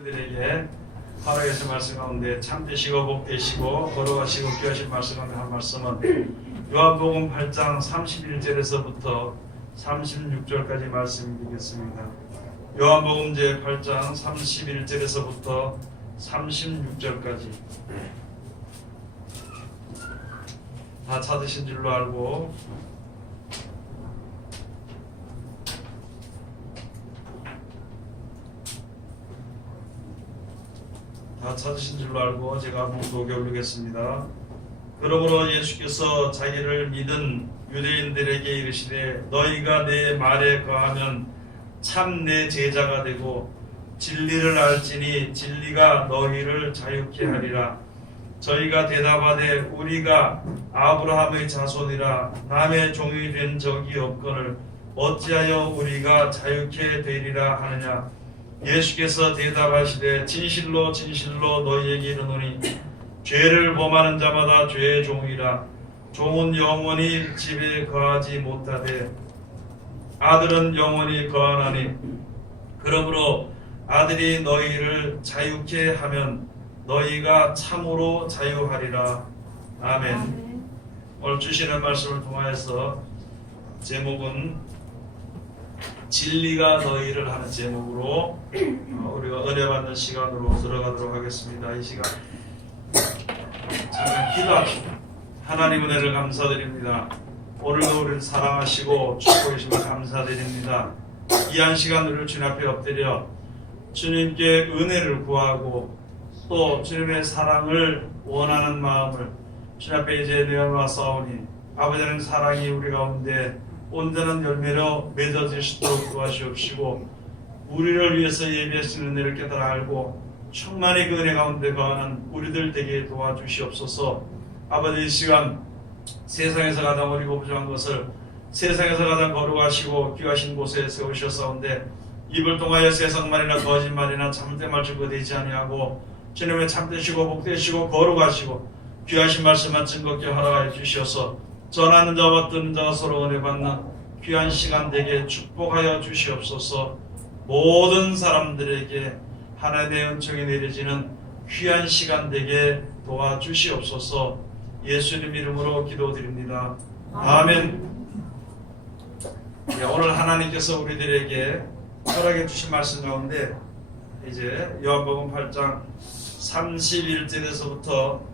우리들에게 살아계신 말씀 가운데 참되시고 복되시고 걸어가시고 귀하신 말씀 가운데 한 말씀은 요한복음 8장 31절에서부터 36절까지 말씀드리겠습니다. 요한복음 제 8장 31절에서부터 36절까지 다 찾으신 줄로 알고 제가 묵독에 올리겠습니다. 그러므로 예수께서 자기를 믿은 유대인들에게 이르시되 너희가 내 말에 거하면 참 내 제자가 되고 진리를 알지니 진리가 너희를 자유케 하리라. 저희가 대답하되 우리가 아브라함의 자손이라 남의 종이 된 적이 없거늘 어찌하여 우리가 자유케 되리라 하느냐. 예수께서 대답하시되 진실로 진실로 너희에게 이르노니 죄를 범하는 자마다 죄의 종이라. 종은 영원히 집에 거하지 못하되 아들은 영원히 거하나니 그러므로 아들이 너희를 자유케 하면 너희가 참으로 자유하리라. 아멘. 오늘 주시는 말씀을 통하여서 제목은 진리가 너희를 하는 제목으로 우리가 은혜 받는 시간으로 들어가도록 하겠습니다. 이 시간 잠깐 기도합시다. 하나님 은혜를 감사드립니다. 오늘도 우리를 사랑하시고 축복해 주심을 감사드립니다. 이 한 시간 우리를 주님 앞에 엎드려 주님께 은혜를 구하고 또 주님의 사랑을 원하는 마음을 주님 앞에 이제 내어놓았사오니 아버지는 사랑이 우리 가운데 온전한 열매로 맺어질 수 있도록 도와주옵시고 우리를 위해서 예비하신 은혜를 깨달아 알고 충만히 그 은혜 가운데 거하는 우리들 되게 도와주시옵소서. 아버지 이 시간 세상에서 가장 어리고 부족한 것을 세상에서 가장 거룩하시고 귀하신 곳에 세우셨사온데 입을 통하여 세상말이나 거짓말이나 참된 말 증거되지 아니하고 주님의 참되시고 복되시고 거룩하시고 귀하신 말씀만 증거케 허락하여 주시어서 전하는 자와 듣는 자가 서로 은혜 받는 귀한 시간 되게 축복하여 주시옵소서. 모든 사람들에게 하나님의 은총이 내려지는 귀한 시간 되게 도와주시옵소서. 예수님 이름으로 기도드립니다. 아멘. 오늘 하나님께서 우리들에게 허락해 주신 말씀 가운데 이제 요한복음 8장 31절에서부터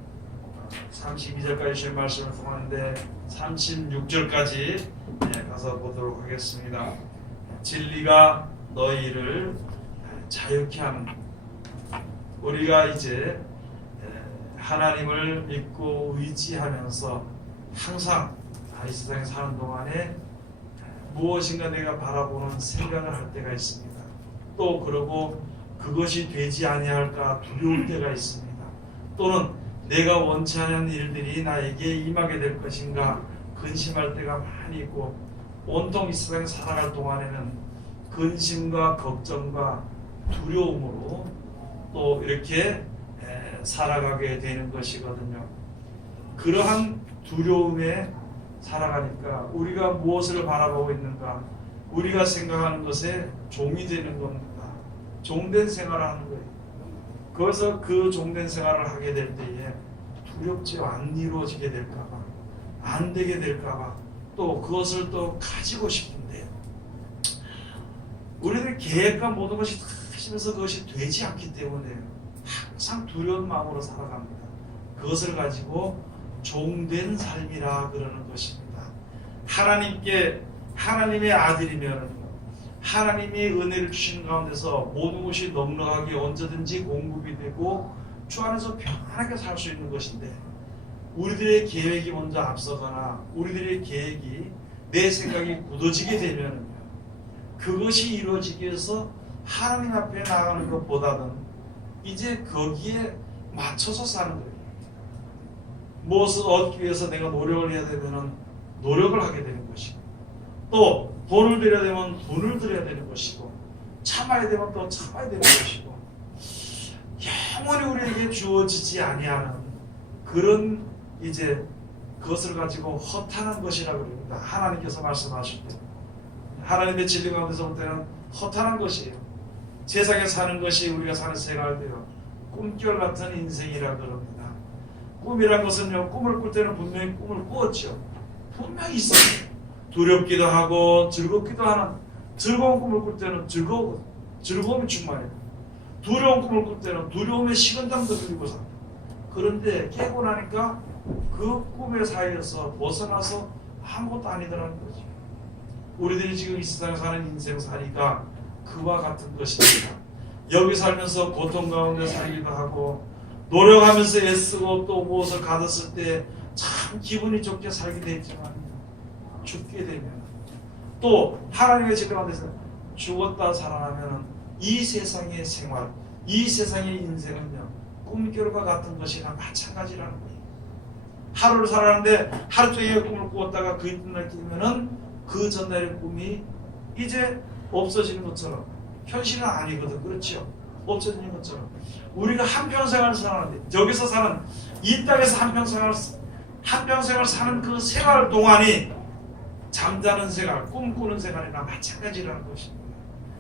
32절까지 주신 말씀을 통하는데 36절까지 가서 보도록 하겠습니다. 진리가 너희를 자유케 하는, 우리가 이제 하나님을 믿고 의지하면서 항상 이 세상에 사는 동안에 무엇인가 내가 바라보는 생각을 할 때가 있습니다. 또 그러고 그것이 되지 아니할까 두려울 때가 있습니다. 또는 내가 원치 않은 일들이 나에게 임하게 될 것인가 근심할 때가 많이 있고 온통 이 세상에 살아갈 동안에는 근심과 걱정과 두려움으로 또 이렇게 살아가게 되는 것이거든요. 그러한 두려움에 살아가니까 우리가 무엇을 바라보고 있는가, 우리가 생각하는 것에 종이 되는 겁니다. 종된 생활을 하는 거예요. 그래서 그 종된 생활을 하게 될 때에 두렵지 안 이루어지게 될까봐, 안 되게 될까봐, 또 그것을 또 가지고 싶은데 우리들 계획과 모든 것이 다 하시면서 그것이 되지 않기 때문에 항상 두려운 마음으로 살아갑니다. 그것을 가지고 종된 삶이라 그러는 것입니다. 하나님께, 하나님의 아들이면 하나님이 은혜를 주시는 가운데서 모든 것이 넉넉하게 언제든지 공급이 되고 주 안에서 편안하게 살 수 있는 것인데 우리들의 계획이 먼저 앞서거나 우리들의 계획이 내 생각이 굳어지게 되면 그것이 이루어지기 위해서 하나님 앞에 나가는 것보다는 이제 거기에 맞춰서 사는 거예요. 무엇을 얻기 위해서 내가 노력을 해야 되면 노력을 하게 되는 것이고 또 돈을 들여야 되면 돈을 들여야 되는 것이고 참아야 되면 또 참아야 되는 것이고 영원히 우리에게 주어지지 아니하는 그런 이제 그것을 가지고 허탄한 것이라고 그럽니다. 하나님께서 말씀하실 때 하나님의 진리 가운데서 볼 때는 허탄한 것이에요. 세상에 사는 것이 우리가 사는 생활도요, 꿈결 같은 인생이라 그럽니다. 꿈이란 것은요, 꿈을 꿀 때는 분명히 꿈을 꾸었죠. 분명히 있어요. 두렵기도 하고 즐겁기도 하는, 즐거운 꿈을 꿀 때는 즐거움이 충만해요. 두려운 꿈을 꿀 때는 두려움의 식은땀도 흘리고 삽니다. 그런데 깨고 나니까 그 꿈의 사이에서 벗어나서 아무것도 아니더라는 거죠. 우리들이 지금 이 세상에 사는 인생살이가 그와 같은 것입니다. 여기 살면서 고통 가운데 살기도 하고 노력하면서 애쓰고 또 무엇을 가졌을 때 참 기분이 좋게 살게 되지만 죽게 되면 또 하나님의 집 가운데서 죽었다 살아나면 이 세상의 생활, 이 세상의 인생은요, 꿈결과 같은 것이나 마찬가지라는 거예요. 하루를 살아가는데 하루 종일 꿈을 꾸었다가 그 이튿날 깨면은 그 전날의 꿈이 이제 없어지는 것처럼, 현실은 아니거든. 그렇죠? 없어지는 것처럼 우리가 한평생을 살아가는데, 여기서 사는 이 땅에서 한평생을 사는 그 생활 동안이 잠자는 생활, 꿈꾸는 생활이나 마찬가지라는 것입니다.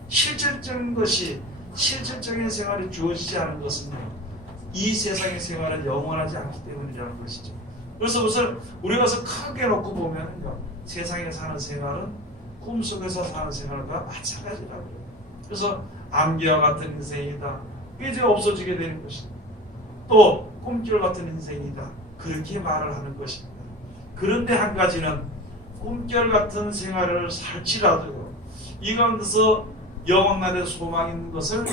실질적인 생활이 주어지지 않은 것은요, 이 세상의 생활은 영원하지 않기 때문이라는 것이죠. 그래서 그것을 우리가 크게 놓고 보면요, 세상에 사는 생활은 꿈속에서 사는 생활과 마찬가지라고 해요. 그래서 암기와 같은 인생이다, 이제 없어지게 되는 것이다. 또 꿈결 같은 인생이다, 그렇게 말을 하는 것입니다. 그런데 한 가지는 꿈결 같은 생활을 살지라도 이 가운데서 영원날에 소망 있는 것을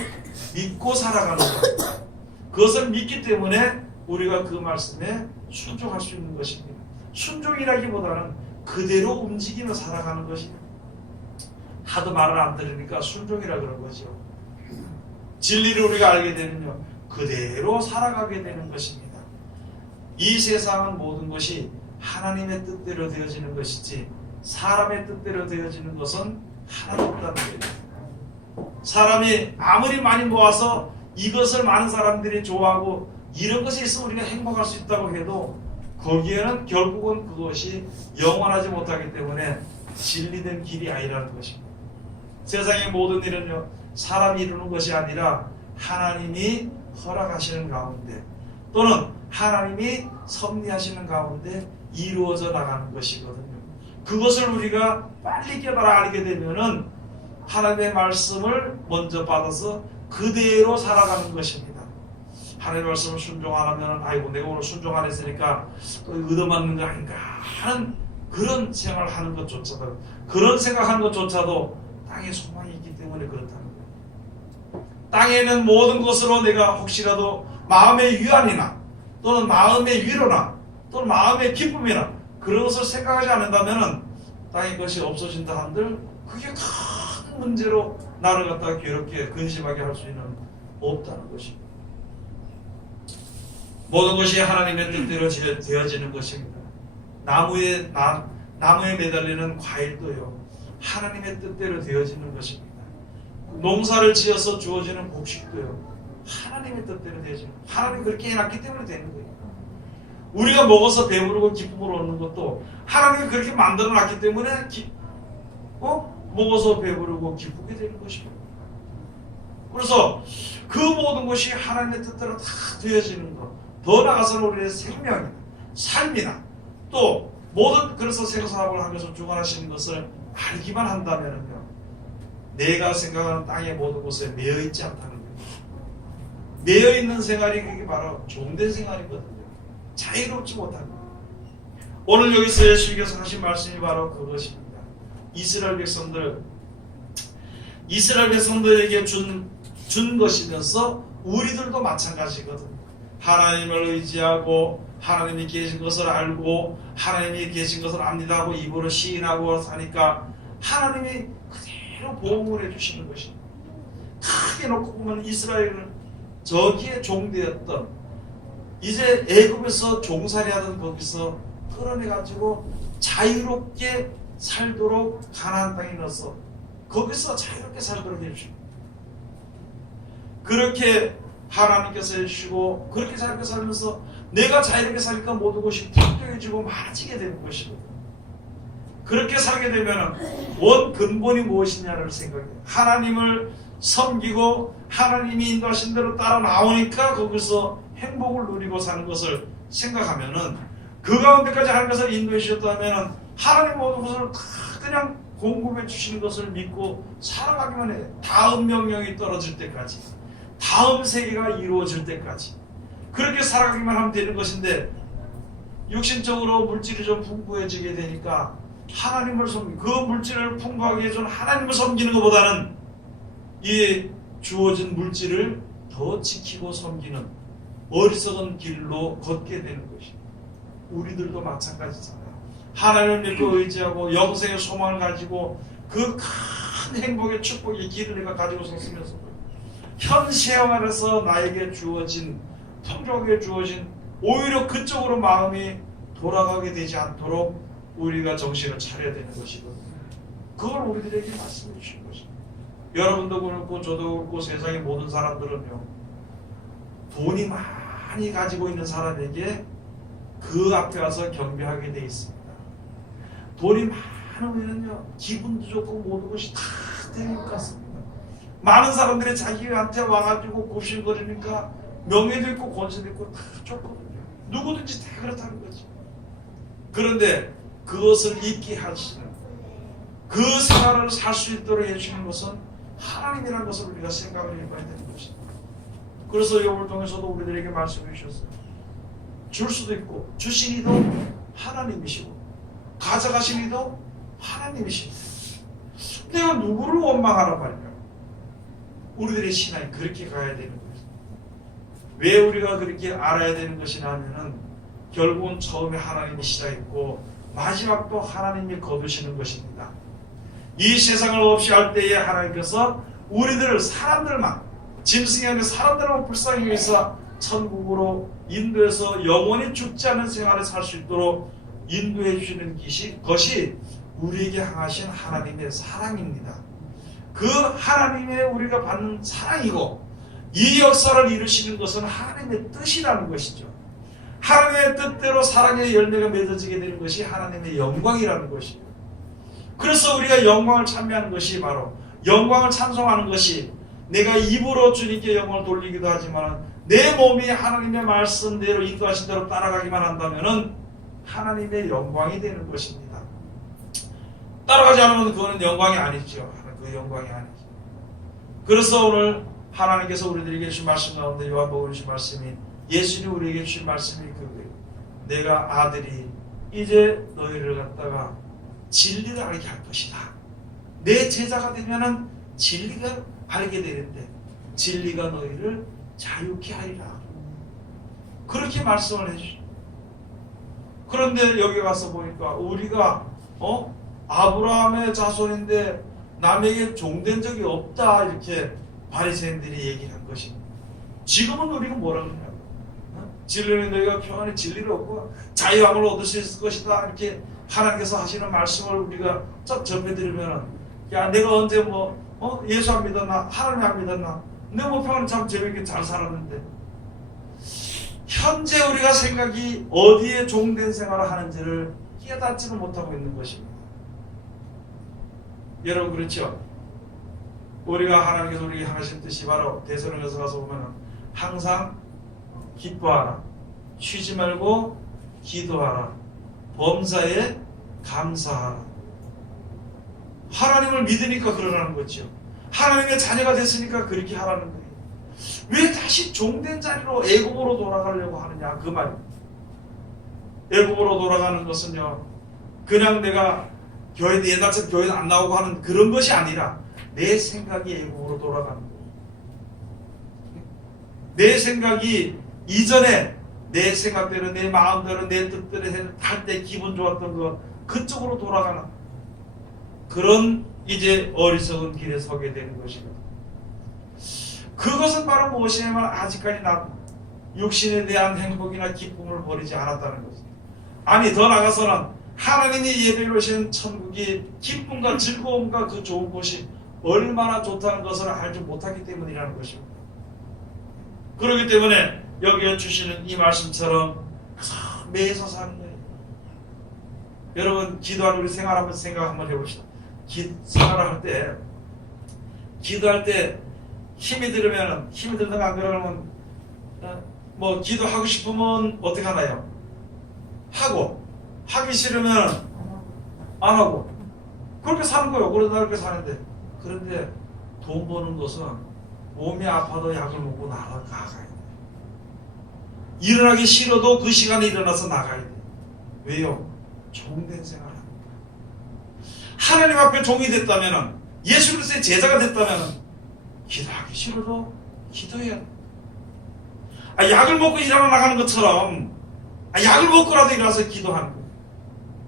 믿고 살아가는 것, 그것을 믿기 때문에 우리가 그 말씀에 순종할 수 있는 것입니다. 순종이라기보다는 그대로 움직이며 살아가는 것입니다. 하도 말을 안 들으니까 순종이라 그런 거죠. 진리를 우리가 알게 되면요, 그대로 살아가게 되는 것입니다. 이 세상은 모든 것이 하나님의 뜻대로 되어지는 것이지 사람의 뜻대로 되어지는 것은 하나도 없다는 거예요. 사람이 아무리 많이 모아서 이것을 많은 사람들이 좋아하고 이런 것이 있으면 우리가 행복할 수 있다고 해도 거기에는 결국은 그것이 영원하지 못하기 때문에 진리된 길이 아니라는 것입니다. 세상의 모든 일은요, 사람이 이루는 것이 아니라 하나님이 허락하시는 가운데 또는 하나님이 섭리하시는 가운데 이루어져 나가는 것이거든요. 그것을 우리가 빨리 깨달아 알게 되면은 하나님의 말씀을 먼저 받아서 그대로 살아가는 것입니다. 하나님의 말씀을 순종 안 하면 아이고 내가 오늘 순종 안 했으니까 얻어맞는 거 아닌가 하는 그런 생각을 하는 것조차도, 그런 생각하는 것조차도 땅에 소망이 있기 때문에 그렇다는 거예요. 땅에 있는 모든 것으로 내가 혹시라도 마음의 위안이나 또는 마음의 위로나 또는 마음의 기쁨이나 그런 것을 생각하지 않는다면 땅의 것이 없어진다 한들 그게 큰 문제로 나를 갖다가 괴롭게 근심하게 할 수는 없다는 것입니다. 모든 것이 하나님의 뜻대로 되어지는 것입니다. 나무에 매달리는 과일도요, 하나님의 뜻대로 되어지는 것입니다. 농사를 지어서 주어지는 곡식도요, 하나님의 뜻대로 되어지는, 하나님이 그렇게 해놨기 때문에 되는 거예요. 우리가 먹어서 배부르고 기쁨을 얻는 것도 하나님이 그렇게 만들어놨기 때문에 먹어서 배부르고 기쁘게 되는 것입니다. 그래서 그 모든 것이 하나님의 뜻대로 다 되어지는 것, 더 나아가서는 우리의 생명이나 삶이나 또 모든, 그래서 생사합을 하면서 주관하시는 것을 알기만 한다면요, 내가 생각하는 땅의 모든 곳에 매여 있지 않다는 거예요. 매여 있는 생활이 그게 바로 종된 생활이거든요. 자유롭지 못한 거예요. 오늘 여기서 예수님께서 하신 말씀이 바로 그것입니다. 이스라엘 백성들에게 준 것이면서 우리들도 마찬가지거든요. 하나님을 의지하고 하나님이 계신 것을 알고 하나님이 계신 것을 압니다 하고 입으로 시인하고 사니까 하나님이 그대로 보응을 해주시는 것입니다. 크게 놓고 보면 이스라엘은 저기에 종되었던, 이제 애굽에서 종살이하던 거기서 끌어내가지고 자유롭게 살도록 가나안 땅에 넣어서 거기서 자유롭게 살도록 해주십니다. 그렇게 하나님께서 해주시고 그렇게 자유롭게 살면서 내가 자유롭게 살니까 모든 것이 풍족해지고 많아지게 되는 것이거든요. 그렇게 살게 되면 원 근본이 무엇이냐를 생각해요. 하나님을 섬기고 하나님이 인도하신 대로 따라 나오니까 거기서 행복을 누리고 사는 것을 생각하면은 그 가운데까지 하나님께서 인도해 주셨다면 하나님 모든 것을 다 그냥 공급해 주시는 것을 믿고 살아가기만 해. 다음 명령이 떨어질 때까지, 다음 세계가 이루어질 때까지 그렇게 살아가기만 하면 되는 것인데, 육신적으로 물질이 좀 풍부해지게 되니까 하나님을 섬기고 그 물질을 풍부하게 해준 하나님을 섬기는 것보다는 이 주어진 물질을 더 지키고 섬기는 어리석은 길로 걷게 되는 것입니다. 우리들도 마찬가지잖아요. 하나님을 믿고 의지하고 영생의 소망을 가지고 그 큰 행복의 축복의 길을 내가 가지고 섰으면서 현 생활에서 나에게 주어진, 풍족하게 주어진 오히려 그쪽으로 마음이 돌아가게 되지 않도록 우리가 정신을 차려야 되는 것이거든요. 그걸 우리들에게 말씀해 주신 것입니다. 여러분도 그렇고 저도 그렇고 세상의 모든 사람들은요, 돈이 많이 가지고 있는 사람에게 그 앞에 와서 경배하게 돼 있습니다. 돈이 많으면요 기분도 좋고 모든 것이 다 되는 것 같습니다. 많은 사람들이 자기한테 와가지고 굽신거리니까 명예도 있고 권세도 있고 다 좋거든요. 누구든지 다 그렇다는 거지. 그런데 그것을 잊게 하시는, 그 생활을 살 수 있도록 해주시는 것은 하나님이라는 것을 우리가 생각을 해봐야 되는 것입니다. 그래서 욥을 통해서도 우리들에게 말씀해 주셨어요. 줄 수도 있고 주신 이도 하나님이시고 가져가신 이도 하나님이십니다. 내가 누구를 원망하란 말이야? 우리들의 신앙이 그렇게 가야 되는 거예요. 왜 우리가 그렇게 알아야 되는 것이냐 하면은 결국은 처음에 하나님이 시작했고 마지막도 하나님이 거두시는 것입니다. 이 세상을 없이 할 때에 하나님께서 우리들을 사람들만, 짐승이 아닌 사람들만 불쌍히 여기서 천국으로 인도해서 영원히 죽지 않은 생활을 살 수 있도록 인도해 주시는 것이 우리에게 향하신 하나님의 사랑입니다. 그 하나님의 우리가 받는 사랑이고, 이 역사를 이루시는 것은 하나님의 뜻이라는 것이죠. 하나님의 뜻대로 사랑의 열매가 맺어지게 되는 것이 하나님의 영광이라는 것이에요. 그래서 우리가 영광을 찬미하는 것이 바로, 영광을 찬송하는 것이, 내가 입으로 주님께 영광을 돌리기도 하지만 내 몸이 하나님의 말씀대로 인도하신 대로 따라가기만 한다면 하나님의 영광이 되는 것입니다. 따라가지 않으면 그거는 영광이 아니죠. 그 영광이 아니죠. 그래서 오늘 하나님께서 우리들에게 주신 말씀 가운데 요한복음에 주신 말씀이, 예수님 우리에게 주신 말씀이 그거예요. 내가 아들이 이제 너희를 갖다가 진리를 알게 할 것이다. 내 제자가 되면은 진리가 알게 되는데 진리가 너희를 자유케 하리라. 그렇게 말씀을 해주죠. 그런데 여기 가서 보니까 우리가 아브라함의 자손인데 남에게 종된 적이 없다, 이렇게 바리새인들이 얘기를 한 것입니다. 지금은 우리가 뭐라 그러냐? 진리는 너희가 평안히 진리를 얻고 자유함을 얻을 수 있을 것이다, 이렇게 하나님께서 하시는 말씀을 우리가 전해드리면, 야 내가 언제 예수 안 믿었나, 하나님 안 믿었나, 내가 평안히 참 재밌게 잘 살았는데, 현재 우리가 생각이 어디에 종된 생활을 하는지를 깨닫지는 못하고 있는 것입니다. 여러분 그렇죠? 우리가 하나님께서 우리에게 하신 뜻이 바로 데살로니가서 가서 보면 항상 기뻐하라, 쉬지 말고 기도하라, 범사에 감사하라. 하나님을 믿으니까 그러라는 거죠. 하나님의 자녀가 됐으니까 그렇게 하라는 거예요. 왜 다시 종된 자리로 애굽으로 돌아가려고 하느냐, 그 말입니다. 애굽으로 돌아가는 것은요, 그냥 내가 교회, 옛날처럼 교회는 안 나오고 하는 그런 것이 아니라 내 생각이 애굽으로 돌아가는 거예요. 내 생각이 이전에 내 생각대로, 내 마음대로, 내 뜻대로 할 때 기분 좋았던 것, 그쪽으로 돌아가는 그런 이제 어리석은 길에 서게 되는 것입니다. 그것은 바로 무엇이냐면 아직까지 나 육신에 대한 행복이나 기쁨을 버리지 않았다는 것입니다. 아니 더 나아가서는 하나님이 예배로 오신 천국이 기쁨과 즐거움과 그 좋은 곳이 얼마나 좋다는 것을 알지 못하기 때문이라는 것입니다. 그렇기 때문에 여기에 주시는 이 말씀처럼 매서 사는 거예요. 여러분 기도하는 우리 생활 한번 생각 한번 해봅시다. 생활을 할 때, 기도할 때 힘이 들든가 안 그러면 뭐 기도하고 싶으면 어떻게 하나요? 하고 하기 싫으면 안 하고 그렇게 사는 거예요. 그렇게 사는데 그런데 돈 버는 것은 몸이 아파도 약을 먹고 나가야 돼. 일어나기 싫어도 그 시간에 일어나서 나가야 돼. 왜요? 종된 생활을 합니다. 하나님 앞에 종이 됐다면 예수 그리스도의 제자가 됐다면 기도하기 싫어도 기도해야 돼. 약을 먹고 일하러 나가는 것처럼 약을 먹고라도 일어나서 기도하는 거예요.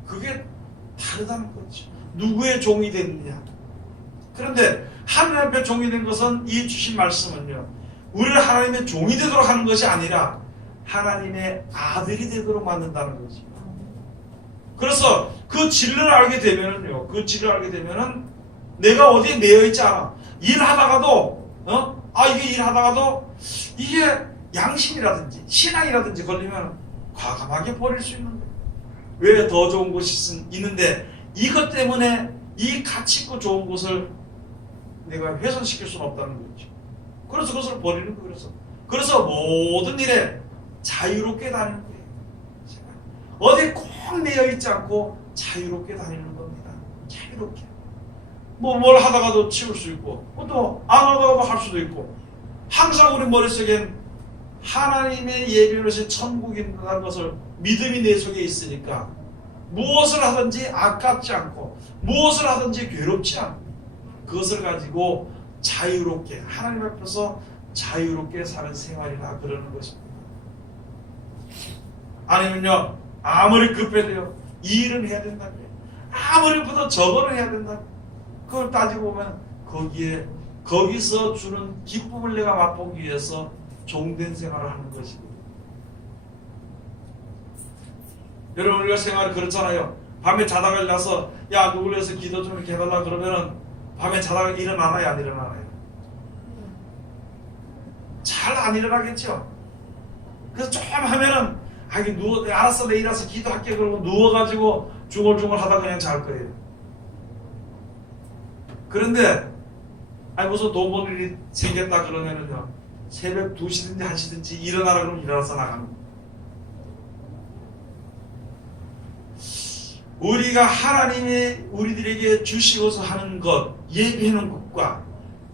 그게 다르다는 거죠. 누구의 종이 됐느냐. 그런데 하나님 앞에 종이 된 것은 이 주신 말씀은요, 우리를 하나님의 종이 되도록 하는 것이 아니라 하나님의 아들이 되도록 만든다는 거죠. 그래서 그 진리를 알게 되면은요, 내가 어디에 매여 있지 않아. 일하다가도 이게 양심이라든지 신앙이라든지 걸리면 과감하게 버릴 수 있는 거예요. 왜 더 좋은 곳이 있는데 이것 때문에 이 가치 있고 좋은 곳을 내가 훼손시킬 수는 없다는 거죠. 그래서 그것을 버리는 거예요. 그래서 모든 일에 자유롭게 다니는 거예요. 어디 꼭 매여 있지 않고 자유롭게 다니는 겁니다. 자유롭게. 뭘 하다가도 치울 수 있고, 또 안 하다가도 할 수도 있고, 항상 우리 머릿속엔 하나님의 예비로신 천국이 있다는 것을 믿음이 내 속에 있으니까 무엇을 하든지 아깝지 않고 무엇을 하든지 괴롭지 않고 그것을 가지고 자유롭게 하나님 앞에서 자유롭게 사는 생활이라 그러는 것입니다. 아니면요, 아무리 급해도요, 이 일은 해야 된다며, 아무리 급해도 저거는 해야 된다며, 그걸 따지고 보면 거기서 주는 기쁨을 내가 맛보기 위해서 종된 생활을 하는 것입니다. 여러분, 우리가 생활이 그렇잖아요. 밤에 자다가 일어나서 누구 위해서 기도 좀 이렇게 해달라 그러면은 밤에 자다가 일어나나요, 안 일어나나요? 잘 안 일어나겠죠. 그래서 좀 하면은 알았어, 내일 와서 기도할게 그러고 누워가지고 중얼중얼 하다 그냥 잘 거예요. 그런데 무슨 돈 버는 일이 생겼다 그러면은요, 새벽 2시든지 1시든지 일어나라 그러면 일어나서 나가는 거예요. 우리가 하나님이 우리들에게 주시고서 하는 것, 예비하는 것과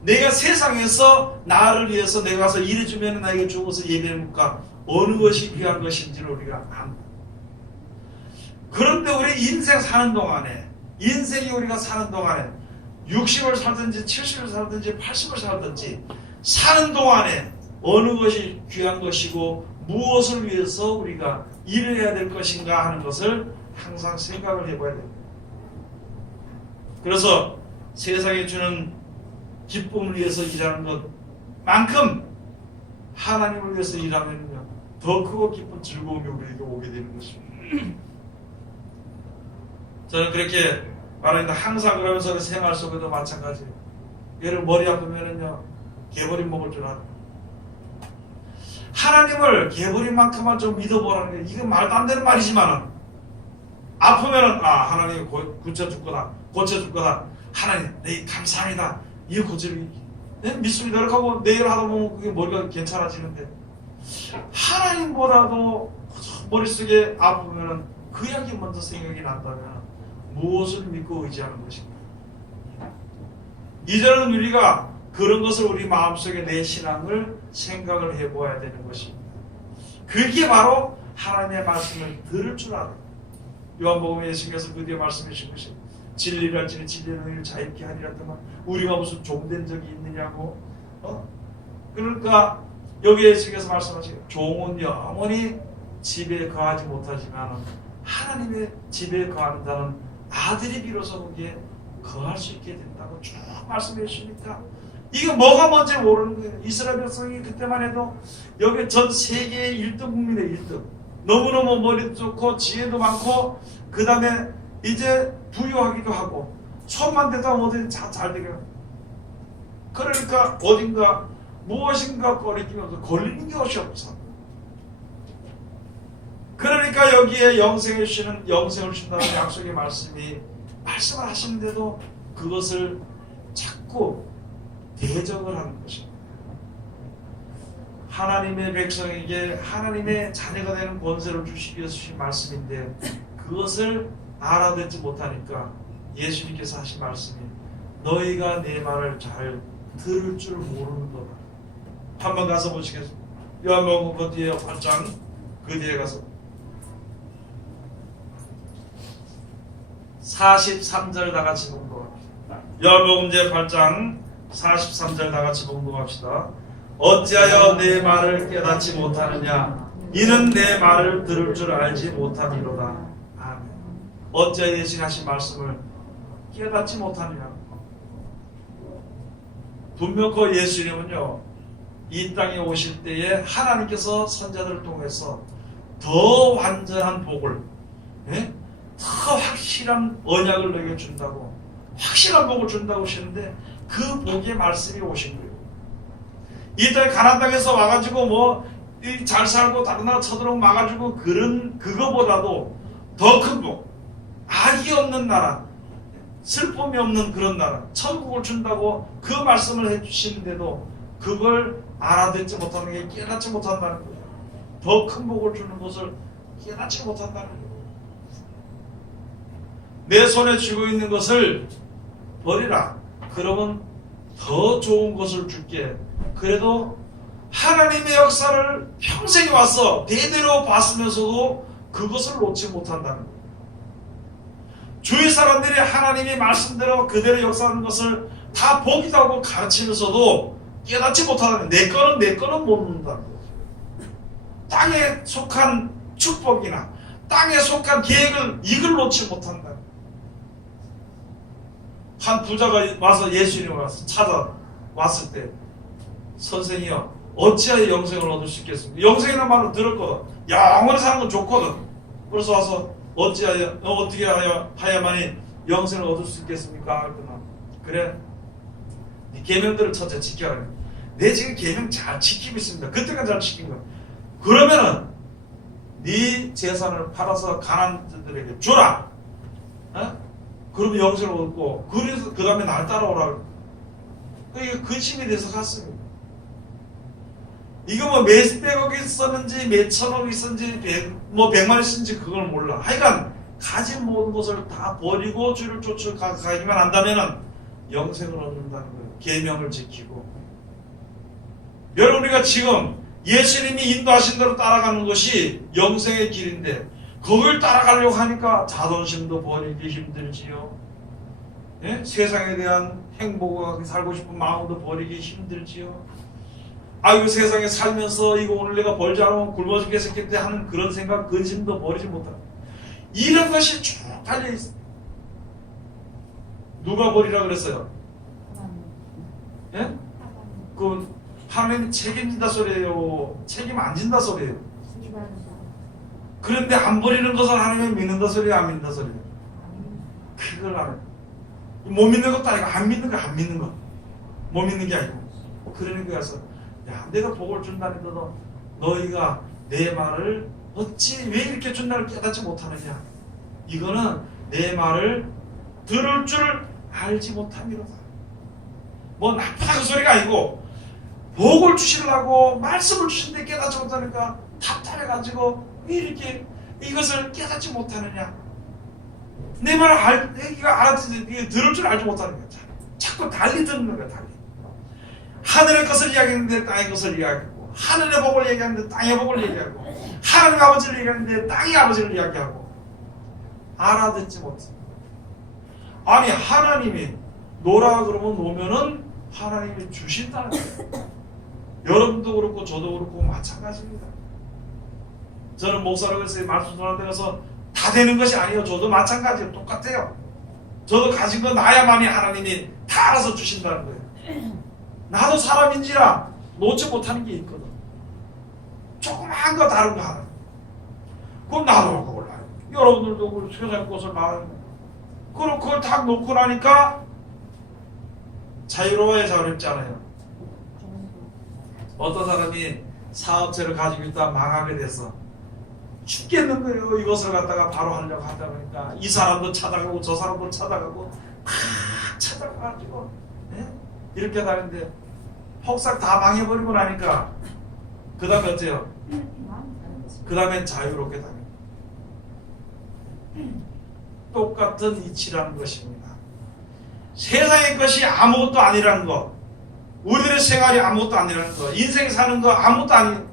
내가 세상에서 나를 위해서 내가 가서 일해주면 나에게 주고서 예비하는 것과 어느 것이 귀한 것인지를 우리가 압니다. 그런데 우리 인생이 우리가 사는 동안에 60을 살든지 70을 살든지 80을 살든지 사는 동안에 어느 것이 귀한 것이고 무엇을 위해서 우리가 일을 해야 될 것인가 하는 것을 항상 생각을 해봐야 됩니다. 그래서 세상에 주는 기쁨을 위해서 일하는 것만큼 하나님을 위해서 일하면요, 더 크고 깊은 즐거움이 우리에게 오게 되는 것입니다. 저는 그렇게 말합니다. 항상 그러면서 생활 속에도 마찬가지예요. 얘를 머리 아프면은요, 개버림 먹을 줄 알아. 하나님을 개버림만큼만 좀 믿어보라는 게, 이건 말도 안 되는 말이지만은, 아프면은, 하나님이 고쳐줄 거다. 하나님, 네, 감사합니다. 이거 고쳐줄, 네, 믿습니다. 이렇게 하고 내일 하다 보면 그게 머리가 괜찮아지는데, 하나님보다도 머릿속에 아프면은 그 약이 먼저 생각이 난다면 무엇을 믿고 의지하는 것인가? 이제는 우리가 그런 것을 우리 마음속에 내 신앙을 생각을 해보아야 되는 것입니다. 그게 바로 하나님의 말씀을 들을 줄 알아요. 요한복음에 예수님께서 그 뒤에 말씀해 주신 것이 진리를 알지니 진리는 너희를 자유케 하리라 했더만 우리가 무슨 종된 적이 있느냐고. 그러니까 여기에 예수님께서 말씀하시고 종은 영원히 집에 거하지 못하지만 하나님의 집에 거하는 자는 아들이 비로소 거기에 거할 수 있게 된다고 쭉 말씀해 주시니까 이거 뭐가 뭔지 모르는 거예요. 이스라엘 백성이 그때만 해도 여기 전 세계의 1등 국민의 1등. 너무너무 머리도 좋고 지혜도 많고 그 다음에 이제 부유하기도 하고 손만 대도 뭐든 잘 되게 하고. 그러니까 어딘가 무엇인가 거리끼면서 걸리는 것이 없어. 그러니까 여기에 영생을 주신다는 약속의 말씀을 하시는데도 그것을 자꾸 대적을 하는 것입니다. 하나님의 백성에게 하나님의 자녀가 되는 권세를 주시기 위해서 주신 말씀인데 그것을 알아듣지 못하니까 예수님께서 하신 말씀이 너희가 내 말을 잘 들을 줄 모르는 거다. 한번 가서 보시겠습니다. 요한복음 그 뒤에 8장 그 뒤에 가서 43절 다 같이 봉독합시다. 요한복음 제 8장 43절 다 같이 봉독합시다. 어찌하여 내 말을 깨닫지 못하느냐? 이는 내 말을 들을 줄 알지 못함이로다. 아멘. 어찌하여 예수님 하신 말씀을 깨닫지 못하느냐? 분명히 예수님은요 이 땅에 오실 때에 하나님께서 선자들을 통해서 더 완전한 복을, 더 확실한 언약을 너에게 준다고, 확실한 복을 준다고 하시는데 그 복의 말씀이 오신 거예요. 이 땅에 가나안 땅에서 와가지고 뭐 잘 살고 다른 나라 쳐들어오고 막아주고 그거보다도 더 큰 복, 악이 없는 나라, 슬픔이 없는 그런 나라, 천국을 준다고 그 말씀을 해주시는데도 그걸 알아듣지 못하는 게 깨닫지 못한다는 거예요. 더 큰 복을 주는 것을 깨닫지 못한다는 거예요. 내 손에 쥐고 있는 것을 버리라. 그러면 더 좋은 것을 줄게. 그래도 하나님의 역사를 평생에 와서 대대로 봤으면서도 그것을 놓지 못한다는 거예요. 주위 사람들이 하나님의 말씀대로 그대로 역사하는 것을 다 보기도 하고 가르치면서도 깨닫지 못하는 내 거는 못 묻는다는 거예요. 땅에 속한 축복이나 땅에 속한 계획을 이걸 놓지 못한다는 거예요. 한 부자가 와서 예수님을 와서 찾아왔을 때 선생이요 어찌하여 영생을 얻을 수 있겠습니까? 영생이라는 말을 들었거든. 영원히 사는 건 좋거든. 그래서 와서 어떻게 하야만이 영생을 얻을 수 있겠습니까? 그래 네 계명들을 첫째 지켜야 해. 내 지금 계명 잘 지키고 있습니다. 그때까지 잘 지킨 거야. 그러면은 네 재산을 팔아서 가난자들에게 주라. 그러면 영생을 얻고 그래서 그 다음에 날 따라오라. 그게 근심이 돼서 갔습니다. 이거 뭐 몇백억이 있었는지 몇천억이 있었는지 뭐 100만 있었는지 그걸 몰라. 하여간 가진 모든 것을 다 버리고 주를 쫓아가기만 한다면은 영생을 얻는다는 거예요. 계명을 지키고. 여러분 우리가 지금 예수님이 인도하신 대로 따라가는 것이 영생의 길인데 그걸 따라가려고 하니까 자존심도 버리기 힘들지요. 세상에 대한 행복하게 살고 싶은 마음도 버리기 힘들지요. 아이고 세상에 살면서 이거 오늘 내가 벌지 않으면 굶어 죽겠을 하는 그런 생각 근심도 버리지 못하고 이런 것이 쭉 달려있어. 누가 버리라 그랬어요? 예? 그 하나님이 책임진다 소리예요? 책임 안 진다 소리예요? 그런데 안 버리는 것은 하나님이 믿는다 소리예요? 안 믿는다 소리예요? 그걸 안 해요. 못 믿는 것도 아니고 안 믿는 거 안 믿는 거. 못 믿는 게 아니고. 그러니까 그래서 야 내가 복을 준다는데도 너희가 내 말을 어찌 왜 이렇게 준다를 깨닫지 못하느냐. 이거는 내 말을 들을 줄 알지 못함이로다. 뭐 나쁘다 그 소리가 아니고 복을 주시려고 말씀을 주신데 깨닫지 못하니까 답답해가지고 왜 이렇게 이것을 깨닫지 못하느냐. 내 말을 들을 줄 알지 못하는 거야. 자꾸 달리 듣는 거야. 달리. 하늘의 것을 이야기하는데 땅의 것을 이야기하고 하늘의 복을 얘기하는데 땅의 복을 얘기하고 하나님의 아버지를 얘기하는데 땅의 아버지를 이야기하고 알아듣지 못해. 아니 하나님이 노라 그러면 노면은 하나님이 주신다는 거예요. 여러분도 그렇고 저도 그렇고 마찬가지입니다. 저는 목사라고 해서 말씀 전하는 데 가서 다 되는 것이 아니에요. 저도 마찬가지예요. 똑같아요. 저도 가진 건 나야만이 하나님이 다 알아서 주신다는 거예요. 나도 사람인지라 놓지 못하는 게 있거든. 조그마한 거 다른 거 하나. 그럼 나도 그걸 알아요. 여러분들도 그 세상 것을 말하는 거예요. 그럼 그걸 딱 놓고 나니까 자유로워야 어렵잖아요. 어떤 사람이 사업체를 가지고 있다 망하게 돼서 죽겠는 거예요. 이것을 갖다가 바로 하려고 하다 보니까 이 사람도 찾아가고 저 사람도 찾아가고 다 찾아가가지고 이렇게 하는데 폭삭 다 망해버리고 나니까 그 다음에 어때요? 그 다음엔 자유롭게 다닙니다. 똑같은 이치라는 것입니다. 세상의 것이 아무것도 아니라는 것, 우리들의 생활이 아무것도 아니라는 것, 인생 사는 거 아무것도 아니에요.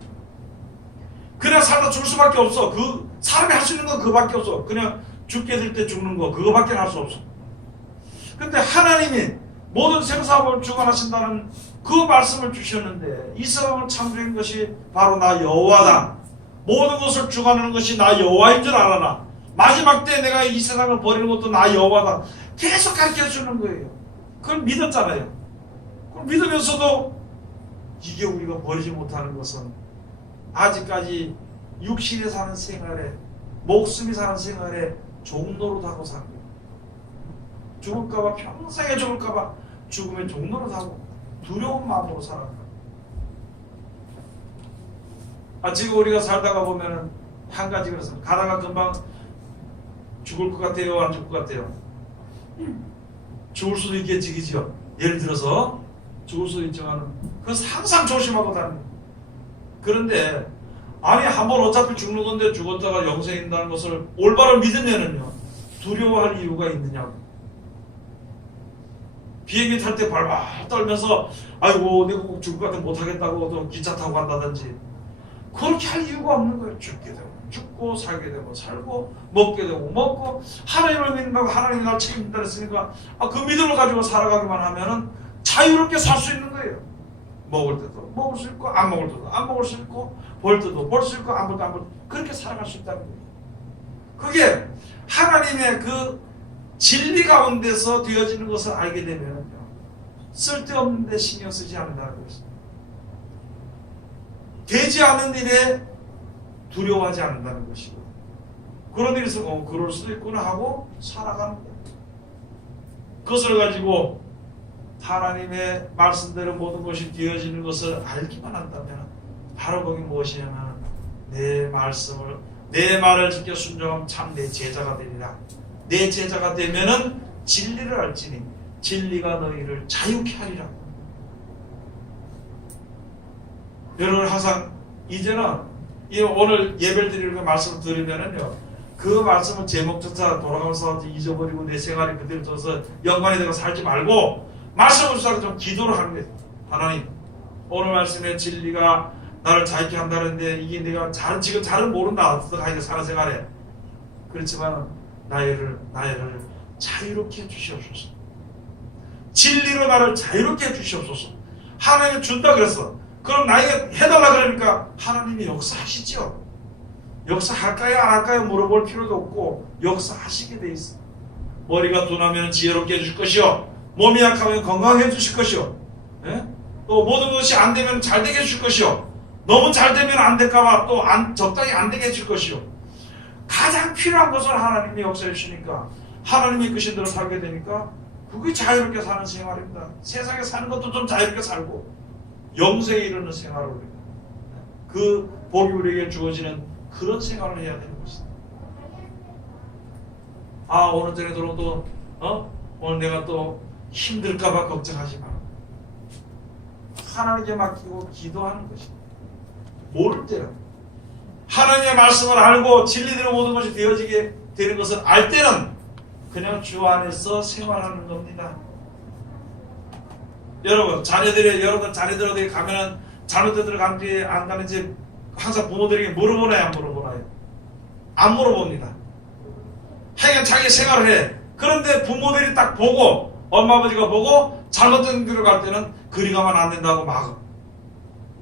그냥 살다 죽을 수밖에 없어. 그 사람이 할 수 있는 건 그거밖에 없어. 그냥 죽게 될 때 죽는 거 그거밖에 할 수 없어. 근데 하나님이 모든 생사업을 주관하신다는 그 말씀을 주셨는데, 이 세상을 창조한 것이 바로 나 여호와다. 모든 것을 주관하는 것이 나 여호와인 줄 알아라. 마지막 때 내가 이 세상을 버리는 것도 나 여호와다. 계속 가르쳐 주는 거예요. 그걸 믿었잖아요. 그걸 믿으면서도 이게 우리가 버리지 못하는 것은 아직까지 육신이 사는 생활에, 목숨이 사는 생활에 종노릇하고 사는 거예요. 죽을까봐, 평생에 죽을까봐 죽음의 종노릇하고 두려운 마음으로 살아간다. 지금 우리가 살다가 보면은 한 가지 그렇습니다. 가다가 금방 죽을 것 같아요? 안 죽을 것 같아요? 죽을 수도 있겠지, 그죠? 예를 들어서 죽을 수도 있지만 그건 항상 조심하고 다닙니다. 그런데 아니 한번 어차피 죽는 건데 죽었다가 영생이 있다는 것을 올바로 믿으면은요, 두려워할 이유가 있느냐고. 비행기 탈 때 발발 떨면서 아이고 내가 꼭 죽을 것 같아 못하겠다고 또 기차 타고 간다든지, 그렇게 할 이유가 없는 거예요. 죽게 되고 죽고, 살게 되고 살고, 먹게 되고 먹고, 하나님을 믿는다고 하나님이 날 책임진다 했으니까 그 믿음을 가지고 살아가기만 하면은 자유롭게 살 수 있는 거예요. 먹을 때도 먹을 수 있고, 안 먹을 때도 안 먹을 수 있고, 볼 때도 볼 수 있고, 안 볼 때도 안 볼, 그렇게 살아갈 수 있다는 거예요. 그게 하나님의 그 진리 가운데서 되어지는 것을 알게 되면요, 쓸데없는 데 신경 쓰지 않는다는 것입니다. 되지 않은 일에 두려워하지 않는다는 것이고, 그런 일이 있으면 그럴 수도 있구나 하고 살아가는 거예요. 그것을 가지고 하나님의 말씀대로 모든 것이 되어지는 것을 알기만 한다면 바로 거기 무엇이냐면 내 말을 지켜 순종하면 참 내 제자가 되리라. 내 제자가 되면은 진리를 알지니 진리가 너희를 자유케 하리라. 여러분 항상 이제는 오늘 예배를 드리는 말씀을 들으면은요, 그 말씀을 제목조차 돌아가면서 잊어버리고 내 생활에 그대로 둬서 연관이 되고 살지 말고 말씀을 주사로 좀 기도를 하는 거예요. 하나님, 오늘 말씀의 진리가 나를 자유케 한다는데 이게 내가 지금 잘은 모른다. 어떻게 사는 생활에. 그렇지만 나를 자유롭게 해주시옵소서. 진리로 나를 자유롭게 해주시옵소서. 하나님이 준다 그랬어. 그럼 나에게 해달라 그러니까 하나님이 역사하시죠. 역사할까요 안 할까요 물어볼 필요도 없고 역사하시게 돼 있어. 머리가 둔하면 지혜롭게 해줄 것이요, 몸이 약하면 건강해 해주실 것이요, 또 모든 것이 안 되면 잘 되게 해줄 것이요, 너무 잘 되면 안 될까봐 또 적당히 안 되게 해줄 것이요. 가장 필요한 것을 하나님이 역사해 주시니까 하나님이 이끄신 대로 살게 되니까 그게 자유롭게 사는 생활입니다. 세상에 사는 것도 좀 자유롭게 살고 영생에 이르는 생활을 그 복이 우리에게 주어지는 그런 생활을 해야 되는 것입니다. 오늘 전에 들어도 오늘 내가 또 힘들까봐 걱정하지 마라. 하나님께 맡기고 기도하는 것입니다. 모를 때는 하나님의 말씀을 알고 진리대로 모든 것이 되어지게 되는 것을 알 때는 그냥 주 안에서 생활하는 겁니다. 여러분 자녀들 어디 가면은 자녀들 가는지 안 가는지 항상 부모들에게 물어보나요 안 물어보나요? 안 물어봅니다. 하여간 자기 생활을 해. 그런데 부모들이 딱 보고, 엄마 아버지가 보고 잘못된 길을 갈 때는 그리 가면 안 된다고 막아.